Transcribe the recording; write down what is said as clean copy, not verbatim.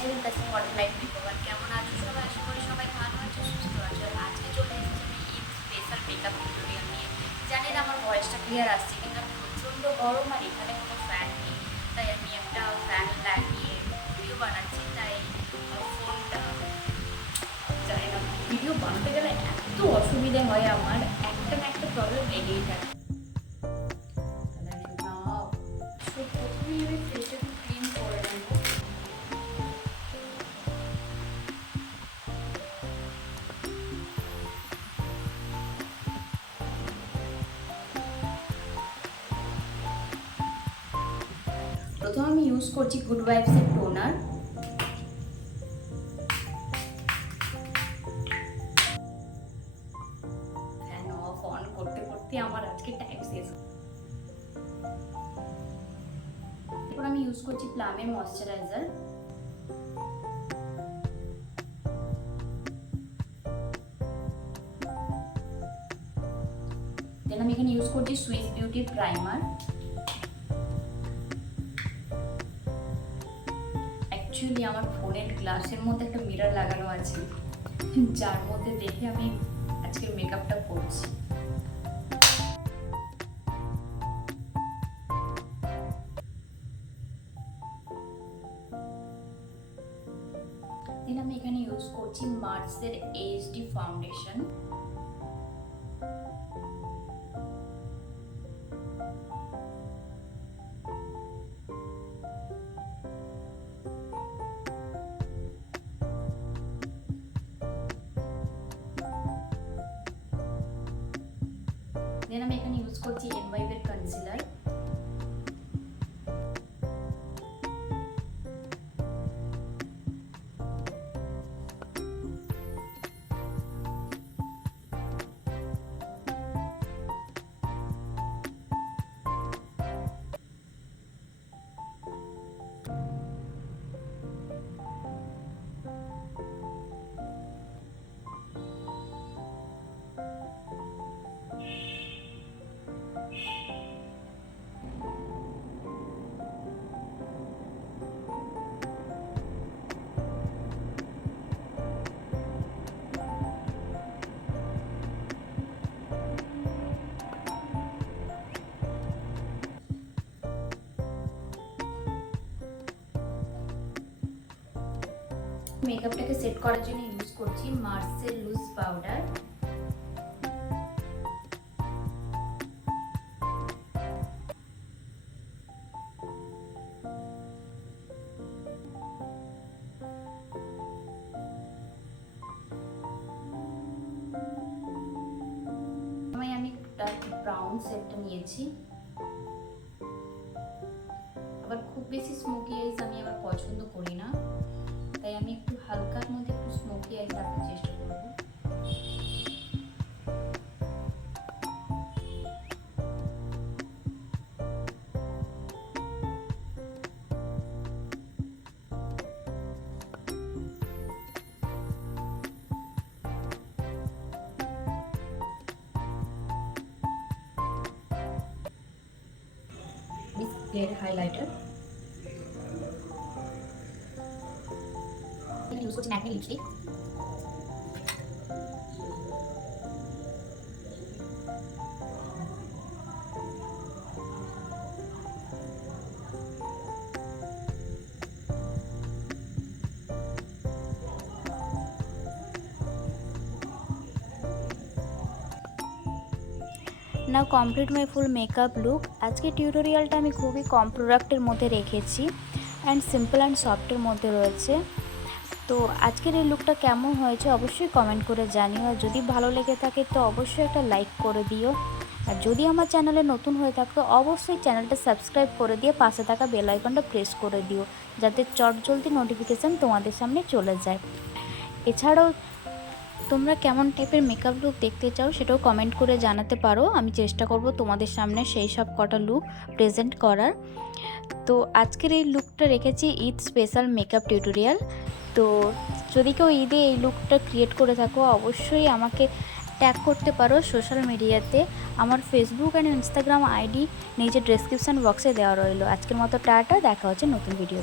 Channel the spotlight makeover. কেমন আছো সবাই? আশা করি সবাই ভালো আছো, সুস্থ আছো। আর আজকে চলে এসেছি আমি ঈদ স্পেশাল মেকআপ টিউটোরিয়াল নিয়ে। জানি না আমার ভয়েসটা ক্লিয়ার আসছে কিনা, প্রচণ্ড গরম আর এখানে কোনো ফ্যান নেই, তাই আমি একটা ফ্যান লাগিয়ে ভিডিও বানাচ্ছি। তাই ফোনটা জানি না, ভিডিও বানাতে গেলে এত অসুবিধে হয় আমার, একটা না একটা প্রবলেম লেগেই থাকে। প্রথমেই আমি ফেসে একটু ক্রিম করে নেবো। প্রথমে আমি ইউজ করছি গুড ভাইবসের টোনার। ফ্যান অফ অন করতে করতে আমার আজকে টাইম শেষ। এরপর আমি ইউজ করছি প্লামের ময়শ্চারাইজার। দেন আমি এখানে ইউজ করছি সুইস বিউটি প্রাইমার। অ্যাকচুয়ালি আমার ফোনের গ্লাসের মধ্যে একটা মিরর লাগানো আছে, যার মধ্যে দেখে আমি আজকে মেকআপটা করছি। দেন আমি এখানে ইউজ করছি মার্সের এইচডি ফাউন্ডেশন। দেন আমি এখানে ইউজ করছি এনওয়াইবের কনসিলার। মেকআপটাকে সেট করার জন্য ইউজ করছি মার্সের লুজ পাউডার। আমি ডার্ক ব্রাউন শেডটা নিয়েছি। আবার খুব বেশি স্মোকি আইস আমি আবার পছন্দ করি না, তাই আমি একটু হালকার মধ্যে একটু স্মোকি আইস রাখার চেষ্টা করব। This clear highlighter यूज করছি ম্যাগনি lipstick. Now complete my full makeup look. আজকে টিউটোরিয়ালটা আমি খুবই কম প্রোডাক্টের মধ্যে রেখেছি অ্যান্ড সিম্পল অ্যান্ড সফটের মধ্যে রয়েছে। তো আজকের এই লুকটা কেমন হয়েছে অবশ্যই কমেন্ট করে জানিও, আর যদি ভালো লেগে থাকে তো অবশ্যই একটা লাইক করে দিও। আর যদি আমার চ্যানেলে নতুন হয়ে থাকো অবশ্যই চ্যানেলটা সাবস্ক্রাইব করে দিয়ে পাশে থাকা বেল আইকনটা প্রেস করে দিও, যাতে চটজলদি নোটিফিকেশান তোমাদের সামনে চলে যায়। এছাড়াও তোমরা কেমন টাইপের মেকআপ লুক দেখতে চাও সেটাও কমেন্ট করে জানাতে পারো, আমি চেষ্টা করব তোমাদের সামনে সেই সব কটা লুক প্রেজেন্ট করার। তো আজকের এই লুকটা রেখেছি ঈদ স্পেশাল মেকআপ টিউটোরিয়াল। তো যদি কেউ ঈদে এই লুকটা ক্রিয়েট করে থাকো অবশ্যই আমাকে ট্যাগ করতে পারো সোশ্যাল মিডিয়াতে। আমার ফেসবুক অ্যান্ড ইনস্টাগ্রাম আইডি নিচে ডেসক্রিপশান বক্সে দেওয়া রইলো। আজকের মতো টাটা, দেখা হচ্ছে নতুন ভিডিও।